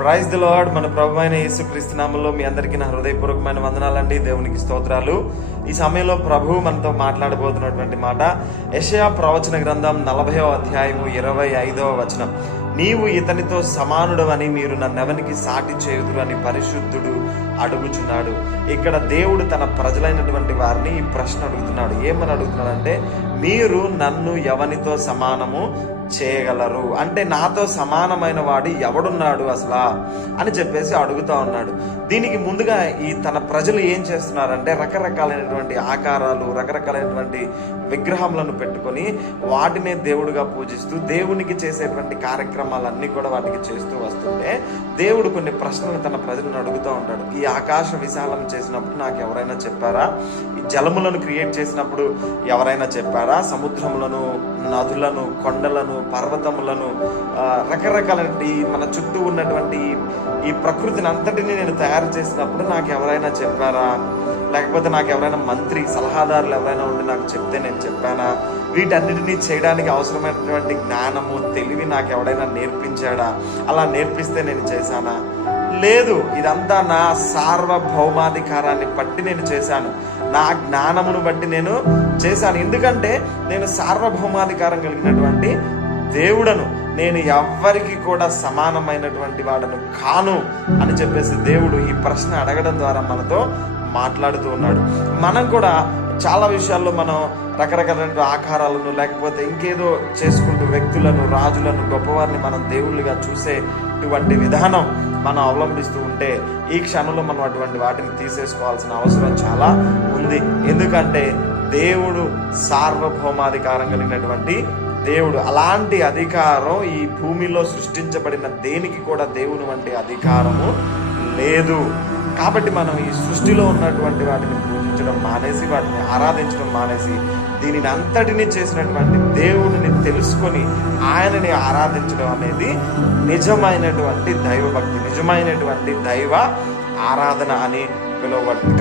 Praise the lord. మన ప్రభు అయిన యేసుక్రీస్తు నామములో మీ అందరికీ నా హృదయపూర్వకమైన వందనాలండి. దేవునికి స్తోత్రాలు. ఈ సమయంలో ప్రభు మనతో మాట్లాడబోతున్నటువంటి మాట యెషయా ప్రవచన గ్రంథం 40వ అధ్యాయము 25వ వచనం. నీవు ఇతనితో సమానుడవని మీరు నన్నెవనికి సాటి చేయుదురు అని పరిశుద్ధుడు అడుగుచున్నాడు. ఇక్కడ దేవుడు తన ప్రజలైనటువంటి వారిని ఈ ప్రశ్న అడుగుతున్నాడు. ఏమని అడుగుతున్నాడంటే, మీరు నన్ను ఎవనితో సమానము చేయగలరు, అంటే నాతో సమానమైన వాడు ఎవడున్నాడు అసలా అని చెప్పేసి అడుగుతా ఉన్నాడు. దీనికి ముందుగా ఈ తన ప్రజలు ఏం చేస్తున్నారంటే, రకరకాలైనటువంటి ఆకారాలు, రకరకాలైనటువంటి విగ్రహములను పెట్టుకొని వాటినే దేవుడిగా పూజిస్తూ దేవునికి చేసేటువంటి కార్యక్రమాలన్నీ కూడా వాటికి చేస్తూ వస్తుంటే, దేవుడు కొన్ని ప్రశ్నలు తన ప్రజలను అడుగుతూ ఉంటాడు. ఈ ఆకాశ విశాలం చేసినప్పుడు నాకు ఎవరైనా చెప్పారా? ఈ జలములను క్రియేట్ చేసినప్పుడు ఎవరైనా చెప్పారా? సముద్రములను, నదులను, కొండలను, పర్వతములను, రకరకాలైన మన చుట్టూ ఉన్నటువంటి ఈ ప్రకృతిని అంతటిని నేను తయారు చేసినప్పుడు నాకు ఎవరైనా చెప్పారా? లేకపోతే నాకు ఎవరైనా మంత్రి, సలహాదారులు ఎవరైనా ఉండి నాకు చెప్తే నేను చెప్పానా? వీటన్నిటినీ చేయడానికి అవసరమైనటువంటి జ్ఞానము, తెలివి నాకు ఎవడైనా నేర్పించాడా? అలా నేర్పిస్తే నేను చేశానా? లేదు. ఇదంతా నా సార్వభౌమాధికారాన్ని బట్టి నేను చేశాను, నా జ్ఞానమును బట్టి నేను చేశాను. ఎందుకంటే నేను సార్వభౌమాధికారం కలిగినటువంటి దేవుడను, నేను ఎవ్వరికి కూడా సమానమైనటువంటి వాడను కాను అని చెప్పేసి దేవుడు ఈ ప్రశ్న అడగడం ద్వారా మనతో మాట్లాడుతూ ఉన్నాడు. మనం కూడా చాలా విషయాల్లో మనం రకరకాలైన ఆకారాలను, లేకపోతే ఇంకేదో చేసుకుంటూ వ్యక్తులను, రాజులను, గొప్పవారిని మనం దేవుళ్ళుగా చూసేటువంటి విధానం మనం అవలంబిస్తూ ఉంటే, ఈ క్షణంలో మనం అటువంటి వాటిని తీసేసుకోవాల్సిన అవసరం చాలా ఉంది. ఎందుకంటే దేవుడు సార్వభౌమాధికారం కలిగినటువంటి దేవుడు. అలాంటి అధికారం ఈ భూమిలో సృష్టించబడిన దేనికి కూడా దేవుని వంటి అధికారము లేదు. కాబట్టి మనం ఈ సృష్టిలో ఉన్నటువంటి వాటిని పూజించడం మానేసి, వాటిని ఆరాధించడం మానేసి, దీనిని అంతటినీ చేసినటువంటి దేవుడిని తెలుసుకొని ఆయనని ఆరాధించడం అనేది నిజమైనటువంటి దైవ భక్తి, నిజమైనటువంటి దైవ ఆరాధన అని పిలువబడుతుంది.